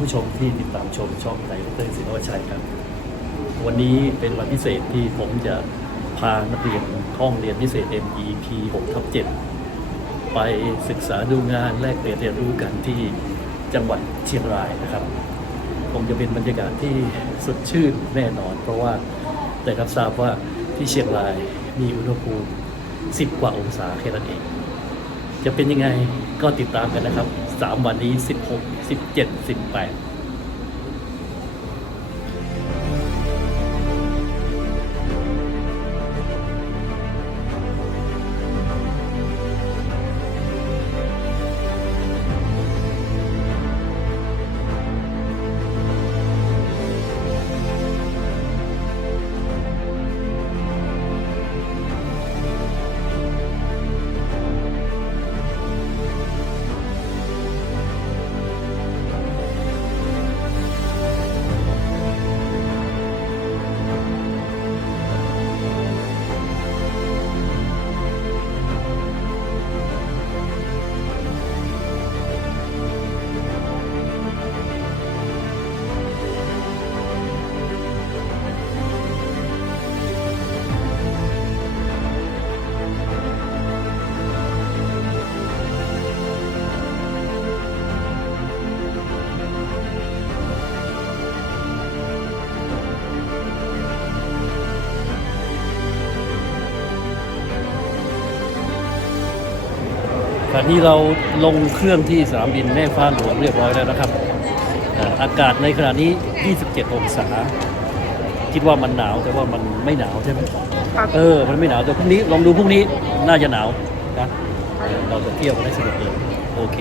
ผู้ชมที่ติดตามชมช่องไดเรคเตอร์ศิลปชัยครับ วันนี้เป็นวันพิเศษที่ผมจะพานักเรียนห้องเรียนพิเศษ MEP 6ทับ7ไปศึกษาดูงานแลกเปลี่ยนเรียนรู้กันที่จังหวัดเชียงรายนะครับคงจะเป็นบรรยากาศที่สดชื่นแน่นอน เพราะว่าแต่รับทราบว่าที่เชียงรายมีอุณหภูมิ 10 กว่าองศาแค่นั้นเอง จะเป็นยังไงก็ติดตามกันนะครับ 3 วันนี้ 16 17 18 นี้เราลงเครื่องที่สนามบินแม่ฟ้าหลวงเรียบร้อยแล้วนะครับเอ่ออากาศในขณะนี้ 27 องศา คิดว่ามันหนาวแต่ว่ามันไม่หนาวใช่ไหมครับเออ มันไม่หนาวแต่พรุ่งนี้ลองดูพรุ่งนี้น่าจะหนาวนะเออเราจะเที่ยวกันได้สนุกเลยโอเค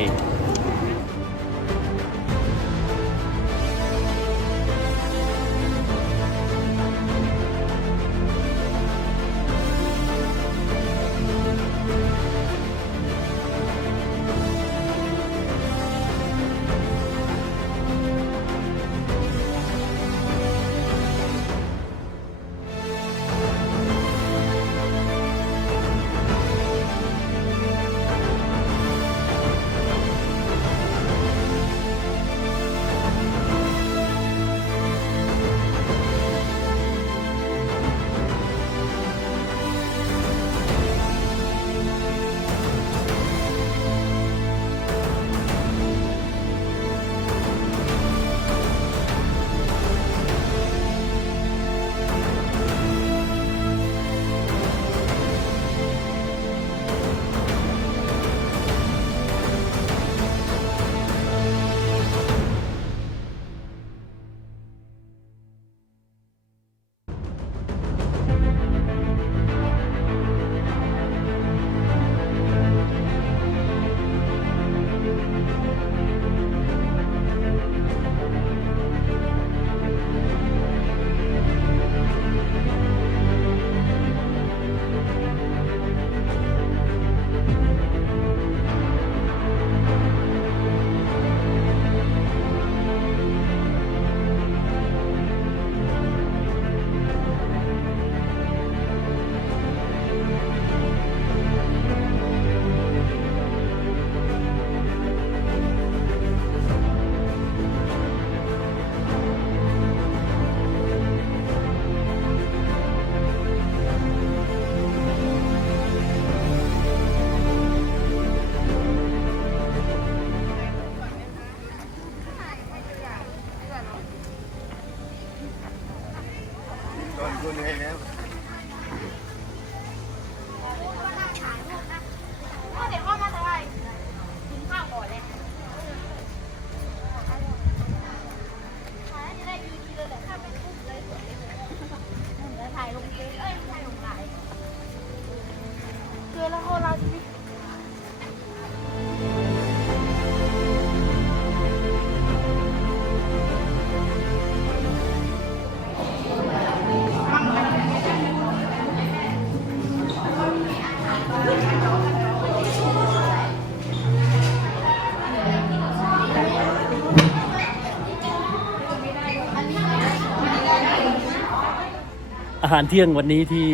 อาหารเที่ยงวันนี้ที่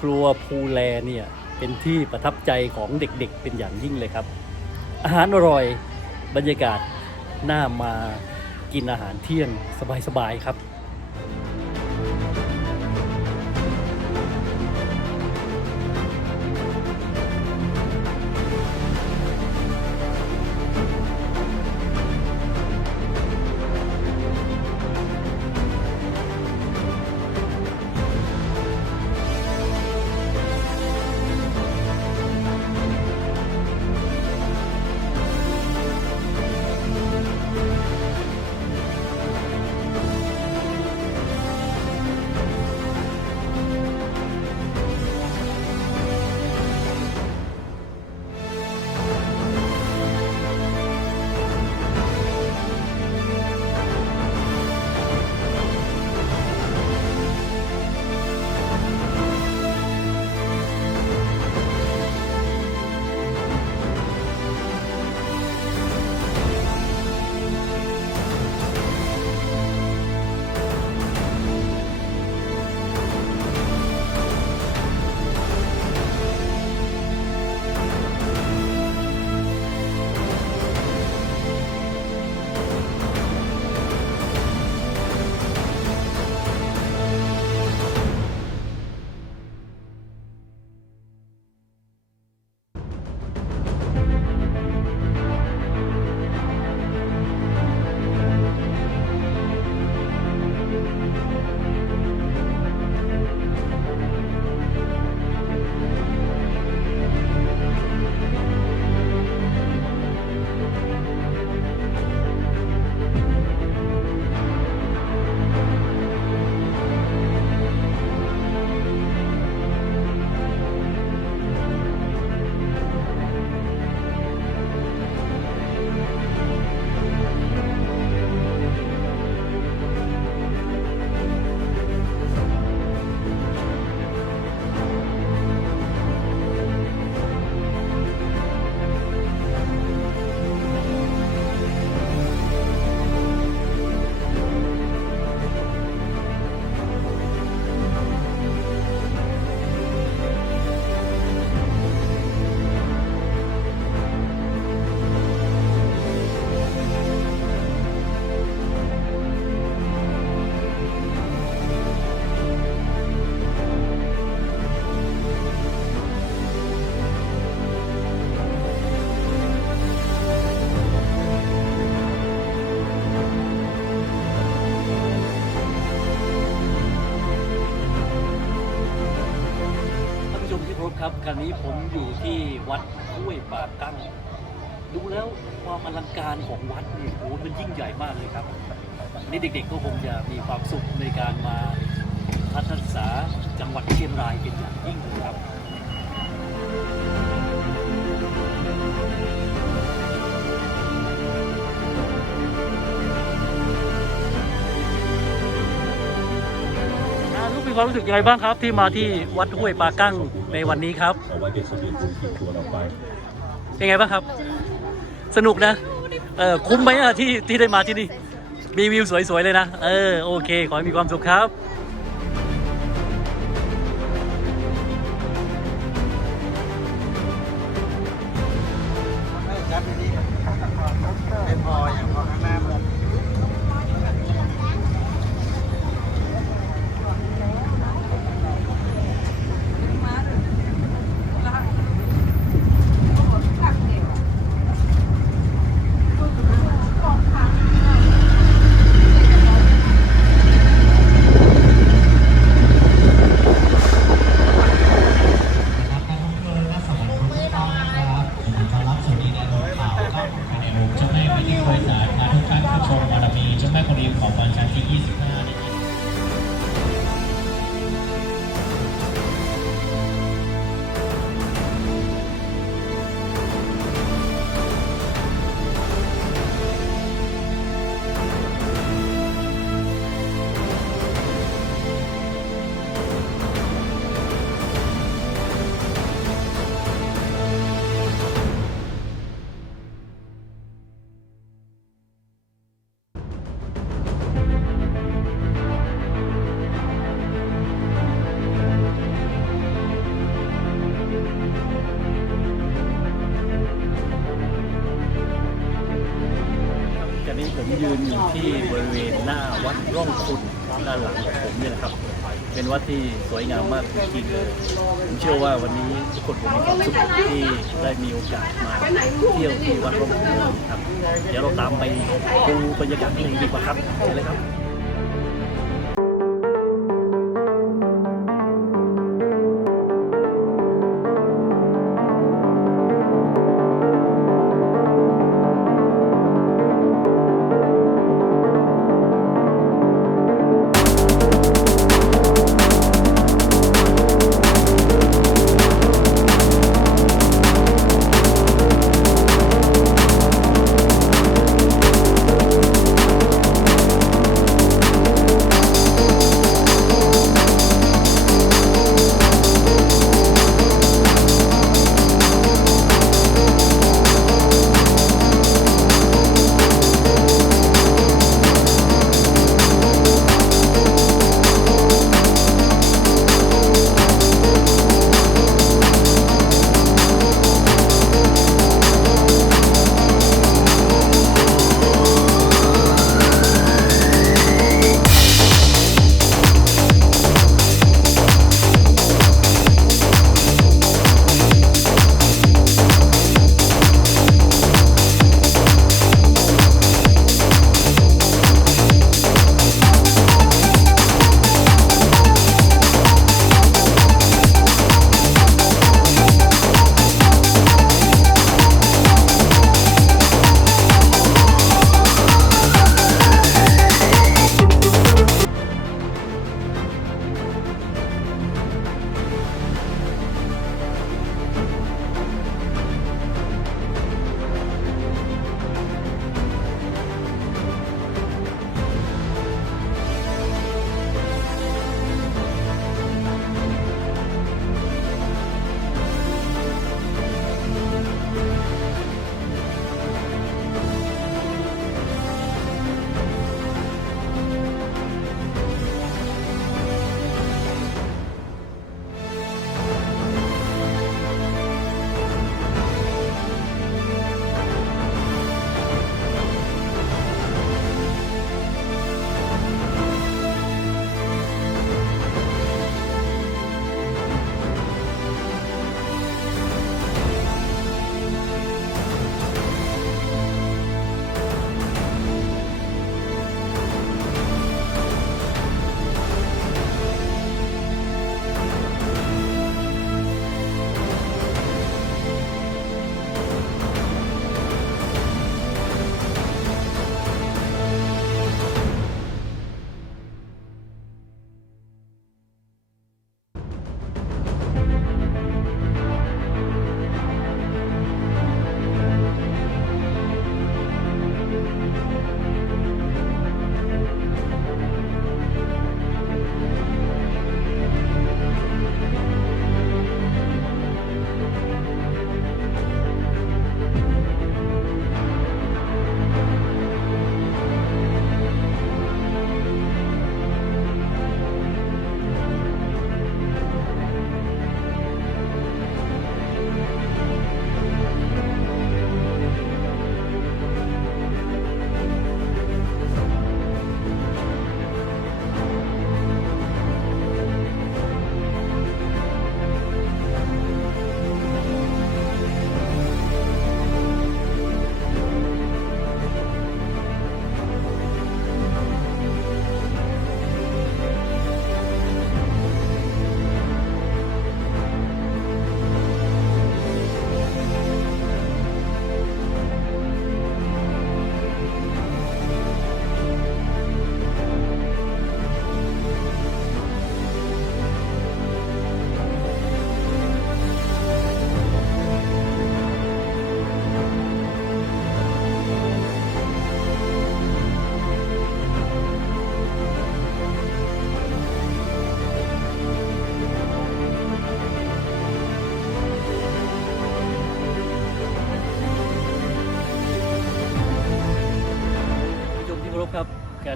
ครัวภูแลเนี่ยเป็นที่ประทับใจของเด็กๆเป็นอย่างยิ่งเลยครับ อาหารอร่อยบรรยากาศน่ามากินอาหารเที่ยงสบายๆครับ ครับการนี้ผมอยู่ที่วัดห้วยป่ากั้งดูแล้วความอลังการของวัดนี่โอ้โหมันยิ่งใหญ่มากเลยครับนี่เด็กๆก็คงจะมีความสุขในการมาพัฒนาษาจังหวัดเชียงรายเป็นอย่างยิ่งเลยครับ ความรู้สึกยังไงบ้างครับ ที่มาที่วัดห้วยปากั้งในวันนี้ครับ เอาไว้เด็กสมุนคุณติดตัวเราไป เป็นไงบ้างครับ สนุกนะ เออคุ้มไหมอะที่ที่ได้มาที่นี่ มีวิวสวยๆเลยนะ เออโอเค ขอให้มีความสุขครับครับ องคุณด้านหลังของผมเนี่ยนะครับ เป็นวัดที่สวยงามมากจริงๆเลยผมเชื่อว่าวันนี้ทุกคนคงมีความสุขที่ได้มีโอกาสมาเที่ยวที่วัดร่องคุณครับ เดี๋ยวเราตามไปดูบรรยากาศข้างในดีกว่าครับเชิญเลยครับ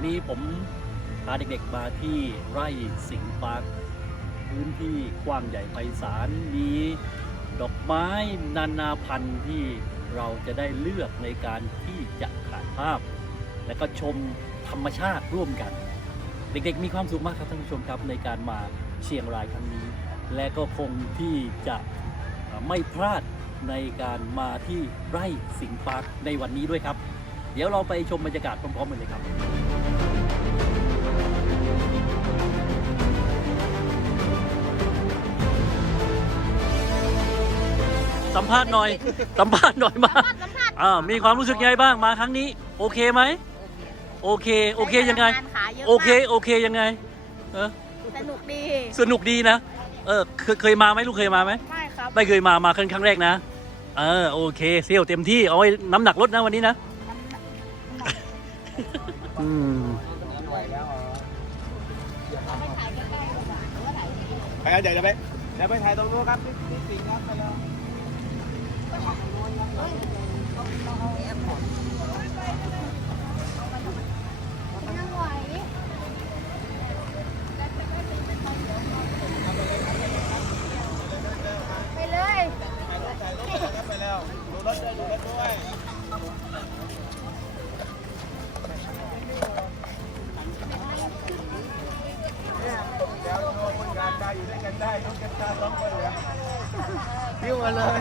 ณะนี้ผมพาเด็กๆมาที่ไร่สิงห์ปาร์คพื้นที่กว้างใหญ่ไพศาลมีดอกไม้นานาพันธุ์ที่เราจะได้เลือกในการที่จะถ่ายภาพ และก็ชมธรรมชาติร่วมกัน เด็กๆ มีความสุขมากครับท่านผู้ชมครับในการมาเชียงรายครั้งนี้ และก็คงที่จะไม่พลาดในการมาที่ไร่สิงห์ปาร์คในวันนี้ด้วยครับ เดี๋ยวเราไปชมบรรยากาศพร้อมๆกันเลยครับ สัมภาษณ์หน่อย สัมภาษณ์หน่อยมาสัมภาษณ์อ่ามีความรู้สึกยังไงบ้างมาครั้งนี้ โอเคไหมโอเคโอเคยังไงด้พลัาขาเยอะโอเคโอเคยังไงเออมากสนุกดีสนุกดีนะเออเคยเคยมาไหมลูกเคยมาไหมไม่ครับไม่เคยมามาครั้งครั้งแรกนะเออโอเคเซี่ยวเต็มที่เอาไว้น้ำหนักลดนะวันนี้นะอืมไปเดี๋ยวจะไปเดี๋ยวไปถ่ายตรงนู้นครับที่ที่สิงห์ครับไปแล้วนั่ง ไหวไปเลย ถ่ายรูปถ่ายรูปครับไปแล้ว ดูรถด้วยดูรถด้วยเนี่ยเดี๋ยวโชว์คนงานได้อยู่ด้วยกันได้ยกกันตาสองคนเหลือหิ้วมาเลย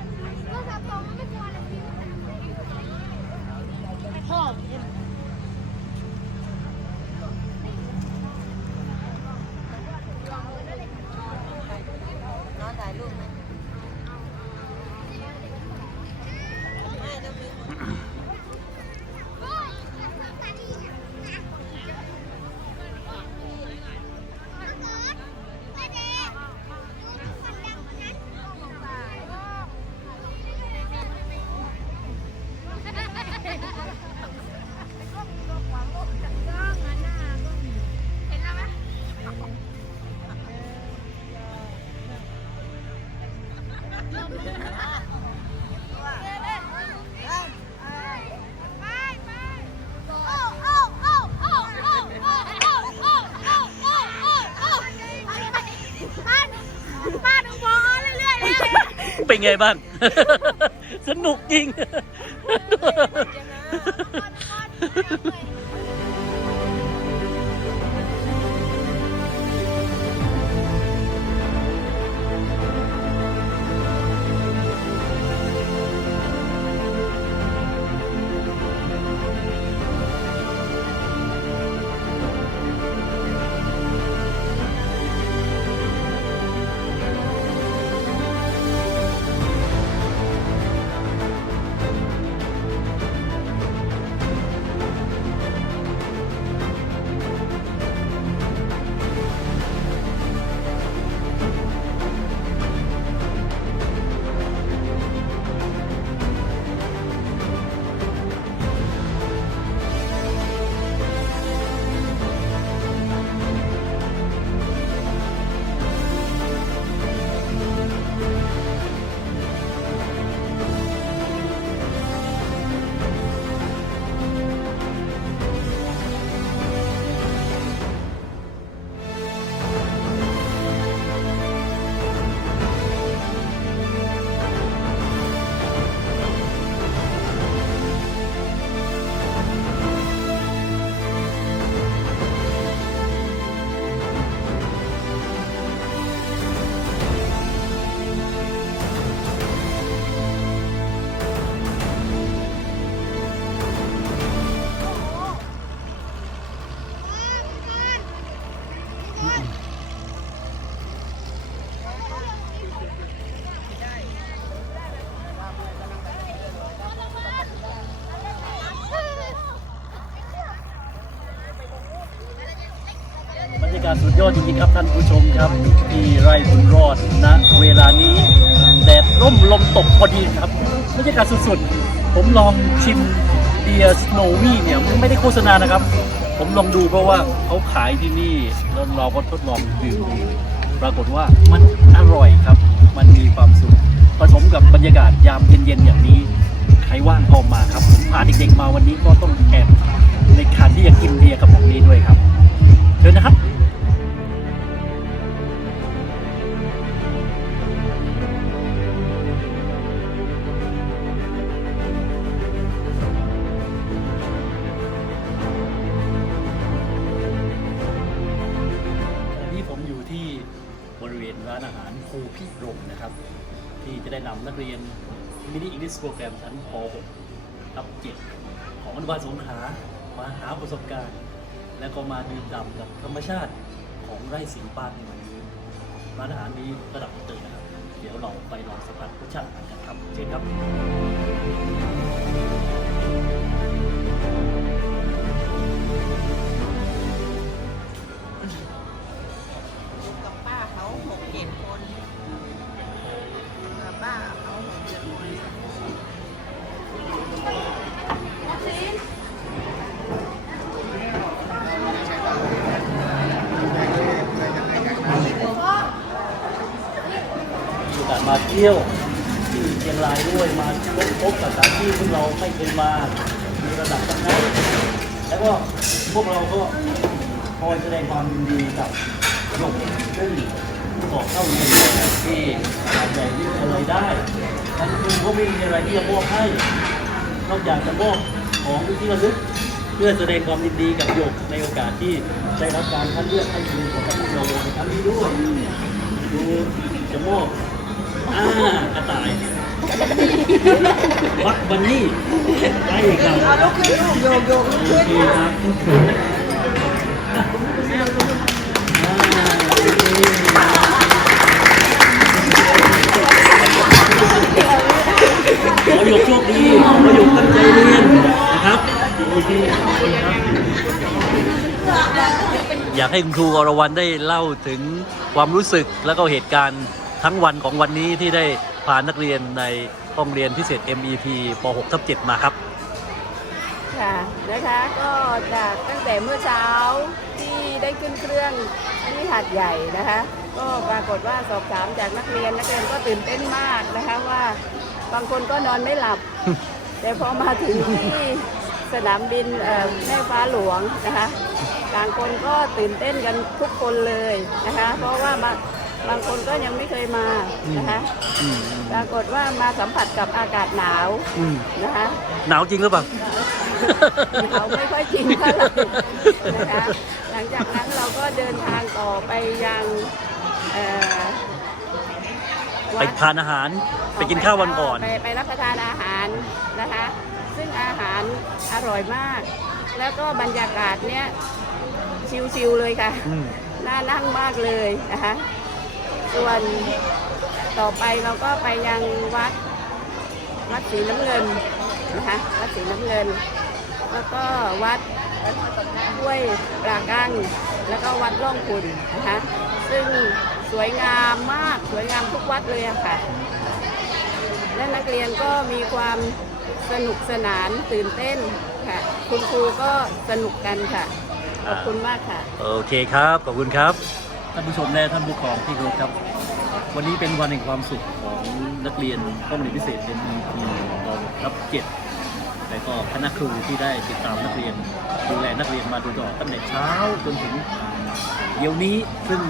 พ่อ ไงบ้าง สนุกจริงาสุดยอดจริงๆครับท่านผู้ชมครับ ที่ไร่บุญรอดณเวลานี้แดดร่มลมตกพอดีครับบรรยากาศสุดๆ ผมลองชิมเบียร์สโนวี่เนี่ยไม่ได้โฆษณานะครับ ผมลองดูเพราะว่าเขาขายที่นี่แล้วเราก็ทดลองดื่มดูปรากฏว่ามันอร่อยครับ มันมีความสุขผสมกับบรรยากาศยามเย็นๆอย่างนี้ใครว่างก็มาครับผมพาเด็กๆมาวันนี้ก็ต้องแอบในการที่จะกินเบียร์กับของนี้ด้วยครับเชิญนะครับ ลิสโปรแกรมชั้นป .6 ทับ7ของอนุบาลสงขลามาหาประสบการณ์ และก็มาดื่มด่ำกับธรรมชาติของไร่สิงปานในวันนี้ร้านอาหารนี้ระดับเตอร์นะครับ เดี๋ยวเราไปลองสัมผัสรสชาติกันครับเชิญครับกับ เที่ยวที่เชียงรายด้วยมาพบพบกับสถานที่ที่เราไม่เคยมามีระดับตำนานแล้วก็พวกเราก็คอยแสดงความยินดีกับหยกซึ่งขอเข้าเรียนต่อที่มหาวิทยาลัยวิทยาลัยได้ท่านครูก็ไม่มีอะไรที่จะมอบให้นอกจากจะมอบของที่ระลึกเพื่อแสดงความยินดีกับหยกในโอกาสที่ได้รับการคัดเลือกให้เป็นของพวกเราในครั้งนี้ด้วยดูจะมอบ อ่ากระต่ายวัดบันนี่ไปครับเอาลุกขึ้นลูกโยกโยกลุกโอขึ้นเคครับขอหยกโชคดีขอหยกตั้งใจเรียนนะครับอเคขอบคุณครับ อยากให้คุณครูอรวรรณได้เล่าถึงความรู้สึกแล้วก็เหตุการณ์ ทั้งวันของวันนี้ที่ได้พานักเรียนในห้องเรียนพิเศษ MEP ป .6 ทับ7มาครับ ค่ะนะคะก็จากตั้งแต่เมื่อเช้าที่ได้ขึ้นเครื่องที่หาดใหญ่นะคะ ก็ปรากฏว่าสอบถามจากนักเรียนนักเรียนก็ตื่นเต้นมากนะคะว่าบางคนก็นอนไม่หลับ แต่พอมาถึงที่สนามบินแม่ฟ้าหลวงนะคะต่างคนก็ตื่นเต้นกันทุกคนเลยนะคะ เพราะว่า บางบางคนก็ยังไม่เคยมานะคะอืมปรากฏว่ามาสัมผัสกับอากาศหนาวอืมนะคะหนาวจริงหรือเปล่าเขาไม่ค่อยจริงเท่าไหร่นะคะหลังจากนั้นเราก็เดินทางต่อไปยังเอ่อไปวัด ทานอาหาร ไปกินข้าววันก่อน ไปไปรับประทานอาหารนะคะ ซึ่งอาหารอร่อยมาก แล้วก็บรรยากาศเนี้ยชิวๆเลยค่ะ อืมน่านั่งมากเลยนะคะ ส่วนต่อไปเราก็ไปยังวัดวัดสีน้ำเงินนะคะวัดสีน้ำเงิน แล้วก็วัดห้วยปรากั้งแล้วก็วัดร่องขุนนะคะซึ่งสวยงามมากสวยงามทุกวัดเลยอะค่ะ และนักเรียนก็มีความสนุกสนานตื่นเต้นค่ะ คุณครูก็สนุกกันค่ะ ขอบคุณมากค่ะ โอเคครับ ขอบคุณครับ ท่านผู้ชมและท่านผู้ปกครองที่เคารพครับ วันนี้เป็นวันแห่งความสุขของนักเรียนห้องเรียนพิเศษ MEP ป .6 ทับ7และก็คณะครูที่ได้ติดตามนักเรียนดูแลนักเรียนมาโดยตลอดตั้งแต่เช้าจนถึงเดี๋ยวนี้ซึ่ง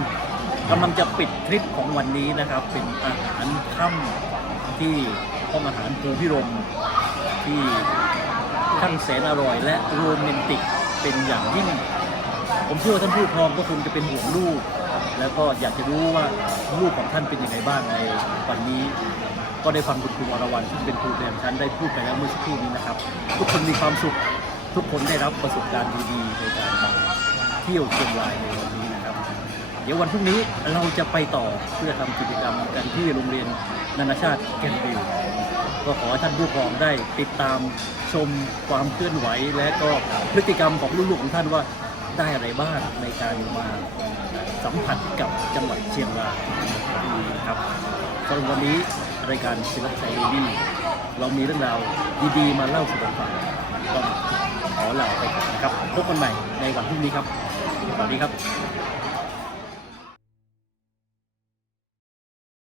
กำลังจะปิดทริปของวันนี้นะครับ เป็นอาหารค่ำที่ห้องอาหารครูพิรมที่ทั้งแสนอร่อย และโรแมนติกเป็นอย่างยิ่งผมเชื่อว่าท่านผู้ปกครองก็คงจะเป็นห่วงลูก แล้วก็อยากจะรู้ว่าลูกของท่านเป็นยังไงบ้างในวันนี้ ก็ได้ฟังคุณครูวรวรรณซึ่เป็นครูประจำชั้นได้พูดไปแล้วเมื่อสักครู่นี้นะครับ ทุกคนมีความสุขทุกคนได้รับประสบการณ์ดีๆในการมาเที่ยวเชียงรายในวันนี้นะครับ เดี๋ยววันพรุ่งนี้เราจะไปต่อเพื่อทำกิจกรรมกันที่โรงเรียนนานาชาติแกนวิวก็ขอให้ท่านผู้ปกครองได้ติดตามชมความเคลื่อนไหว และก็พฤติกรรมของลูกๆของท่านว่าได้อะไรบ้างในการมา สัมผัสกับจังหวัดเชียงรายนะครับสำหรับวันนี้รายการศิลปะไซเดลี่เรามีเรื่องราวดีๆ มาเล่าสู่กันฟังก็ขอลาไปก่อนนะครับพบกันใหม่ในวันพรุ่งนี้ครับสวัสดีครับ